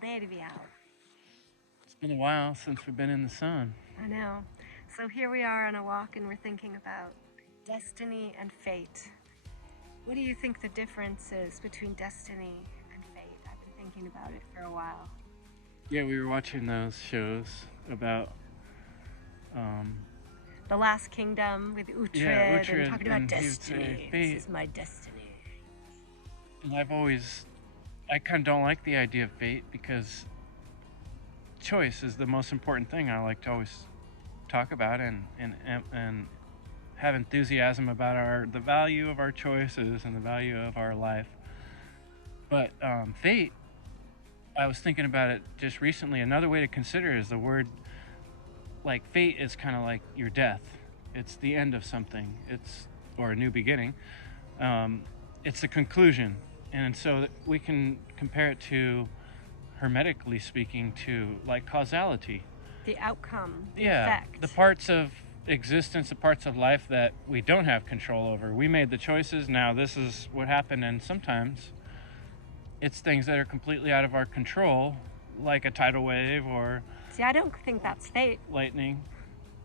day to be out. It's been a while since we've been in the sun. I know. So here we are on a walk and we're thinking about destiny and fate. What do you think the difference is between destiny and fate? I've been thinking about it for a while. Yeah, we were watching those shows about, um, The Last Kingdom with Uhtred, yeah, and Uhtred, talking about and he would say destiny. fate. This is my destiny. And I kind of don't like the idea of fate because choice is the most important thing I like to always talk about and have enthusiasm about the value of our choices and the value of our life. But fate, I was thinking about it just recently. Another way to consider is the word, like fate is kind of like your death. It's the end of something. Or a new beginning. It's a conclusion, and so we can compare it to, hermetically speaking, to like causality. The outcome, the Yeah, effect. the parts of existence, the parts of life that we don't have control over. We made the choices. Now this is what happened, and sometimes it's things that are completely out of our control, like a tidal wave or See, I don't think that's fate. lightning.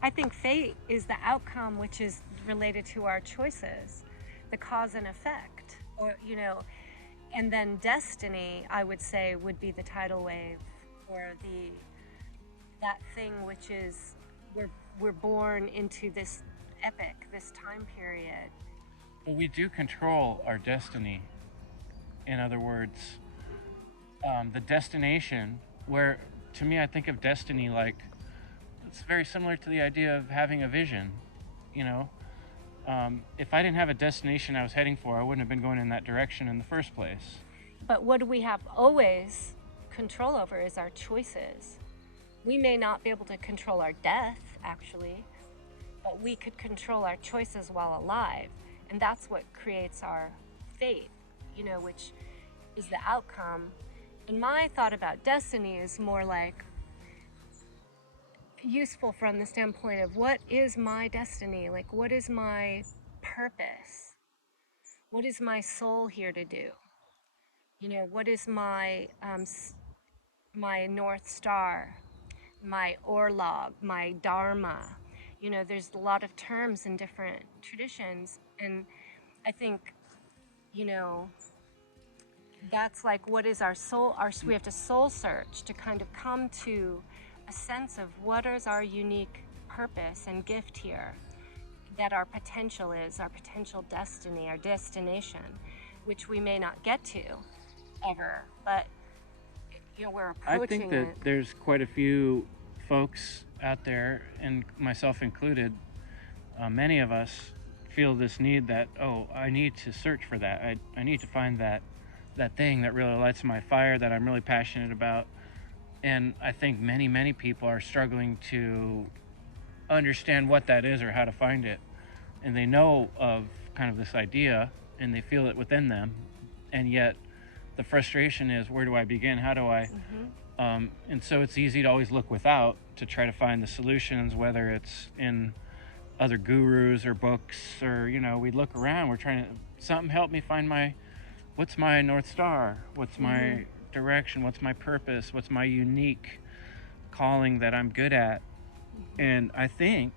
I think fate is the outcome, which is related to our choices, the cause and effect, and then destiny, I would say, would be the tidal wave, or that thing which is we're born into this epic, this time period. But we do control our destiny. In other words, the destination, where to me I think of destiny like it's very similar to the idea of having a vision. You know, if I didn't have a destination I was heading for, I wouldn't have been going in that direction in the first place. But what we have always control over is our choices. We may not be able to control our death, actually, but we could control our choices while alive. And that's what creates our fate, which is the outcome. And my thought about destiny is more like useful from the standpoint of what is my destiny? Like, what is my purpose? What is my soul here to do? What is my North Star, my Orlog, my Dharma? There's a lot of terms in different traditions, and I think, that's like, what is our soul? We have to soul search to kind of come to a sense of what is our unique purpose and gift here, that our potential destiny, our destination, which we may not get to ever, but we're approaching I think that there's quite a few folks out there, and myself included, many of us feel this need that, I need to search for that. I need to find that thing that really lights my fire, that I'm really passionate about. And I think many people are struggling to understand what that is or how to find it. And they know of kind of this idea and they feel it within them. And yet the frustration is, where do I begin? How do I? And so it's easy to always look without to try to find the solutions, whether it's in other gurus or books, or, we look around, we're trying to, something help me find what's my North Star? What's my direction? What's my purpose? What's my unique calling that I'm good at? And I think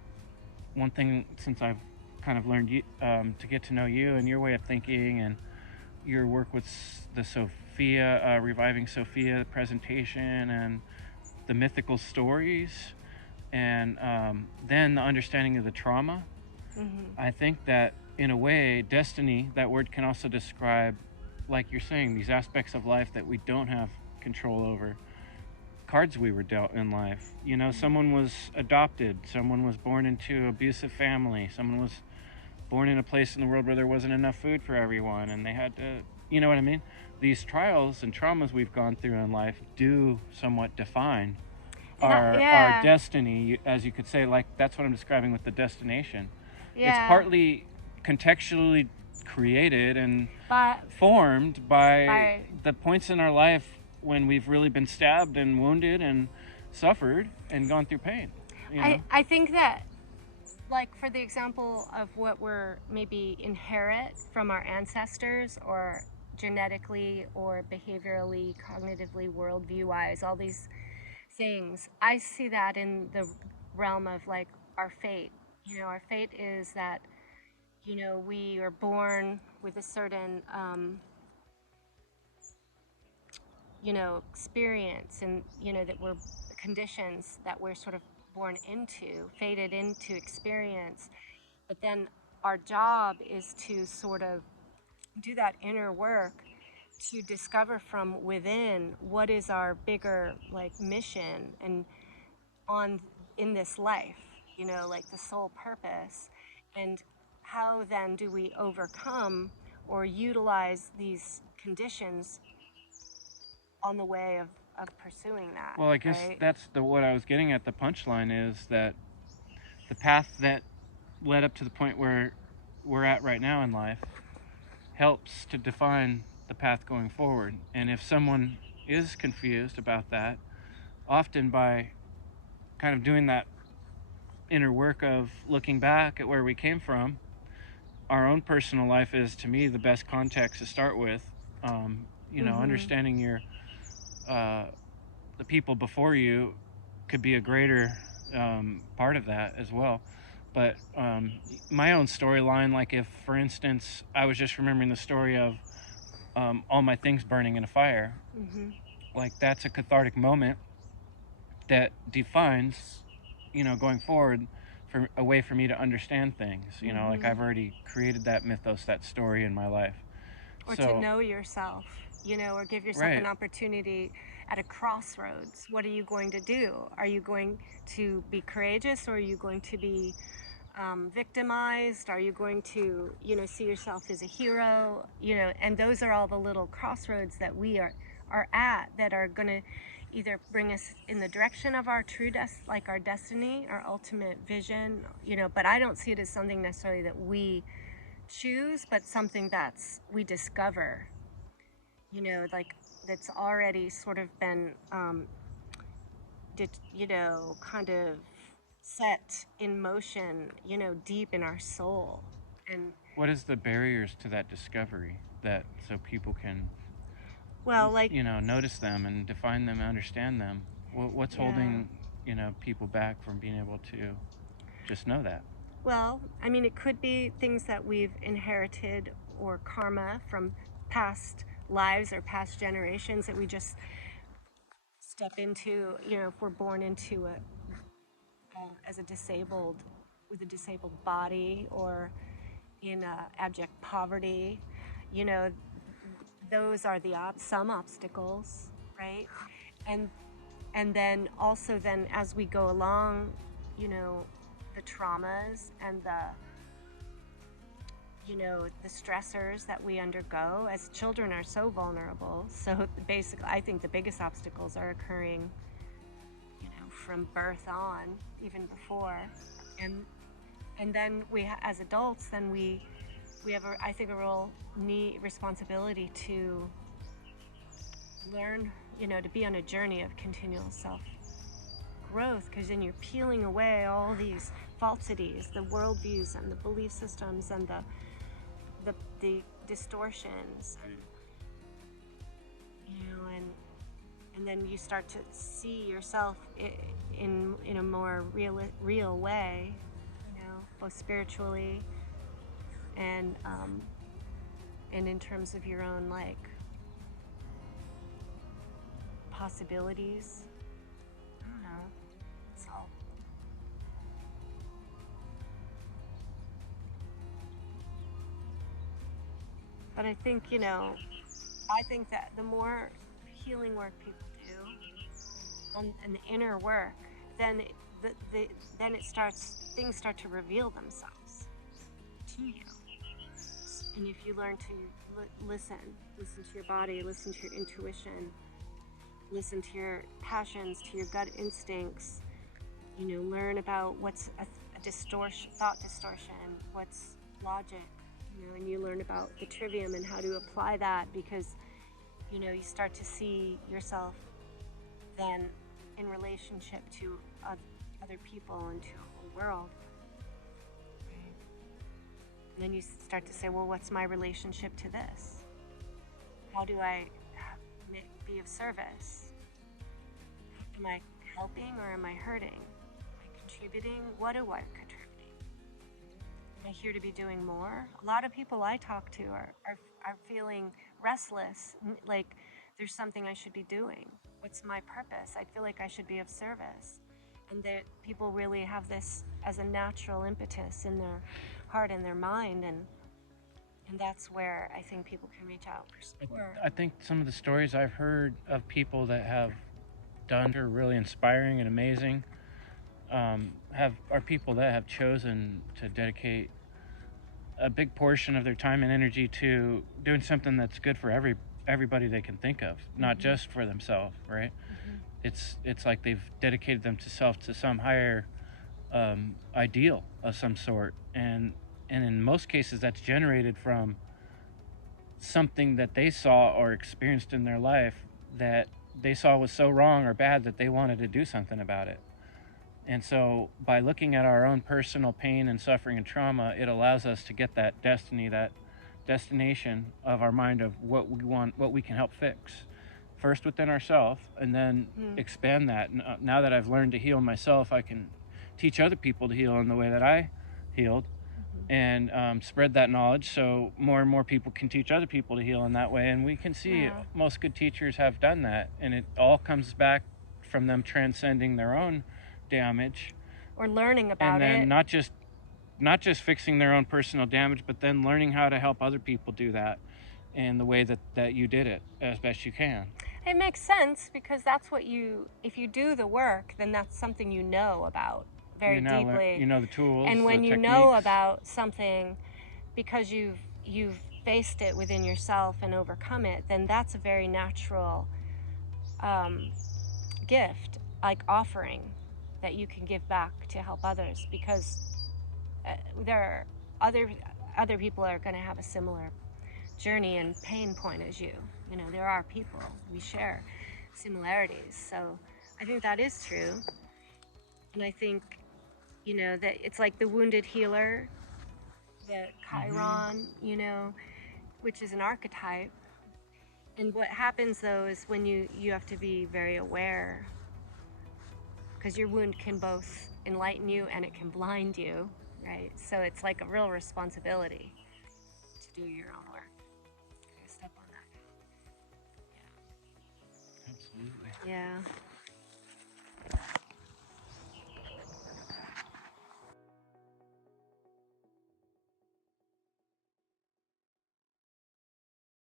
one thing, since I've kind of learned to get to know you and your way of thinking and your work with the Sophia, Reviving Sophia presentation, and the mythical stories, and then the understanding of the trauma, I think that in a way, destiny, that word can also describe, like you're saying, these aspects of life that we don't have control over. Cards we were dealt in life. Someone was adopted, someone was born into an abusive family, someone was born in a place in the world where there wasn't enough food for everyone, and they had to, you know what I mean? These trials and traumas we've gone through in life do somewhat define our destiny, as you could say. Like, that's what I'm describing with the destination. It's partly contextually created and formed by the points in our life when we've really been stabbed and wounded and suffered and gone through pain. I think that, like, for the example of what we're maybe inherit from our ancestors, or genetically or behaviorally, cognitively, worldview wise, all these things. I see that in the realm of like our fate. Our fate is that, we are born with a certain, experience, and, that we're conditions that we're sort of born into, fated into experience. But then our job is to sort of do that inner work to discover from within what is our bigger like mission and on in this life, like the soul purpose, and how then do we overcome or utilize these conditions on the way of pursuing that, Well, I guess right? that's what I was getting at. The punchline is that the path that led up to the point where we're at right now in life helps to define the path going forward. And if someone is confused about that, often by kind of doing that inner work of looking back at where we came from, our own personal life is, to me, the best context to start with. Understanding your the people before you could be a greater part of that as well. But my own storyline, like if, for instance, I was just remembering the story of all my things burning in a fire, like that's a cathartic moment that defines, going forward, for a way for me to understand things. Like I've already created that mythos, that story in my life. Or So, to know yourself, or give yourself right. an opportunity at a crossroads. What are you going to do? Are you going to be courageous, or are you going to be victimized? Are you going to, see yourself as a hero? And those are all the little crossroads that we are at, that are going to either bring us in the direction of our true like our destiny, our ultimate vision, but I don't see it as something necessarily that we choose, but something that's we discover, like that's already sort of been, kind of set in motion, deep in our soul. And What is the barriers to that discovery, that so people can, well, like, notice them and define them and understand them? What's yeah. holding, people back from being able to just know that? Well, I mean, it could be things that we've inherited or karma from past lives or past generations that we just step into, if we're born into as a disabled, with a disabled body, or in abject poverty, you know, those are the some obstacles, right? And and then also then as we go along, the traumas and the stressors that we undergo as children are so vulnerable. So basically, I think the biggest obstacles are occurring, from birth on, even before, and then as adults, then we have I think a real responsibility to learn, to be on a journey of continual self growth, because then you're peeling away all these falsities, the worldviews and the belief systems and the distortions, and and then you start to see yourself in a more real way, both spiritually and in terms of your own like possibilities. I don't know. It's all. But I think, I think that the more healing work people do and the inner work, then then things start to reveal themselves to you. And if you learn to listen to your body, listen to your intuition, listen to your passions, to your gut instincts, learn about what's a distortion, thought distortion, what's logic, and you learn about the trivium and how to apply that, because, you start to see yourself then in relationship to other people and to a world. Right? And then you start to say, well, what's my relationship to this? how do I be of service? Am I helping or am I hurting? Am I contributing? What do I contributing? Am I here to be doing more? A lot of people I talk to are feeling restless, like there's something I should be doing. What's my purpose? I feel like I should be of service. And that people really have this as a natural impetus in their heart and their mind, and that's where I think people can reach out for support. I think some of the stories I've heard of people that have done are really inspiring and amazing. Are people that have chosen to dedicate a big portion of their time and energy to doing something that's good for everybody they can think of, not just for themselves, right? It's like they've dedicated themselves to some higher ideal of some sort, and in most cases that's generated from something that they saw or experienced in their life that they saw was so wrong or bad that they wanted to do something about it. And so by looking at our own personal pain and suffering and trauma, it allows us to get that destiny, that destination of our mind of what we want, what we can help fix. First within ourselves, and then expand that. Now that I've learned to heal myself, I can teach other people to heal in the way that I healed, and spread that knowledge so more and more people can teach other people to heal in that way. And we can see most good teachers have done that, and it all comes back from them transcending their own damage or learning about and then it. not just fixing their own personal damage, but then learning how to help other people do that in the way that you did it as best you can. It makes sense because that's what if you do the work, then that's something you know about very deeply. You know the tools, and when the you techniques. know about something because you've faced it within yourself and overcome it, then that's a very natural gift, like offering that you can give back to help others, because there are other people are going to have a similar journey and pain point as you. You know, there are people, we share similarities. So I think that is true. And I think, you know, that it's like the wounded healer, the Chiron, you know, which is an archetype. And what happens though is when you have to be very aware, because your wound can both enlighten you and it can blind you, right? So it's like a real responsibility to do your own work. Step on that. Absolutely. Yeah.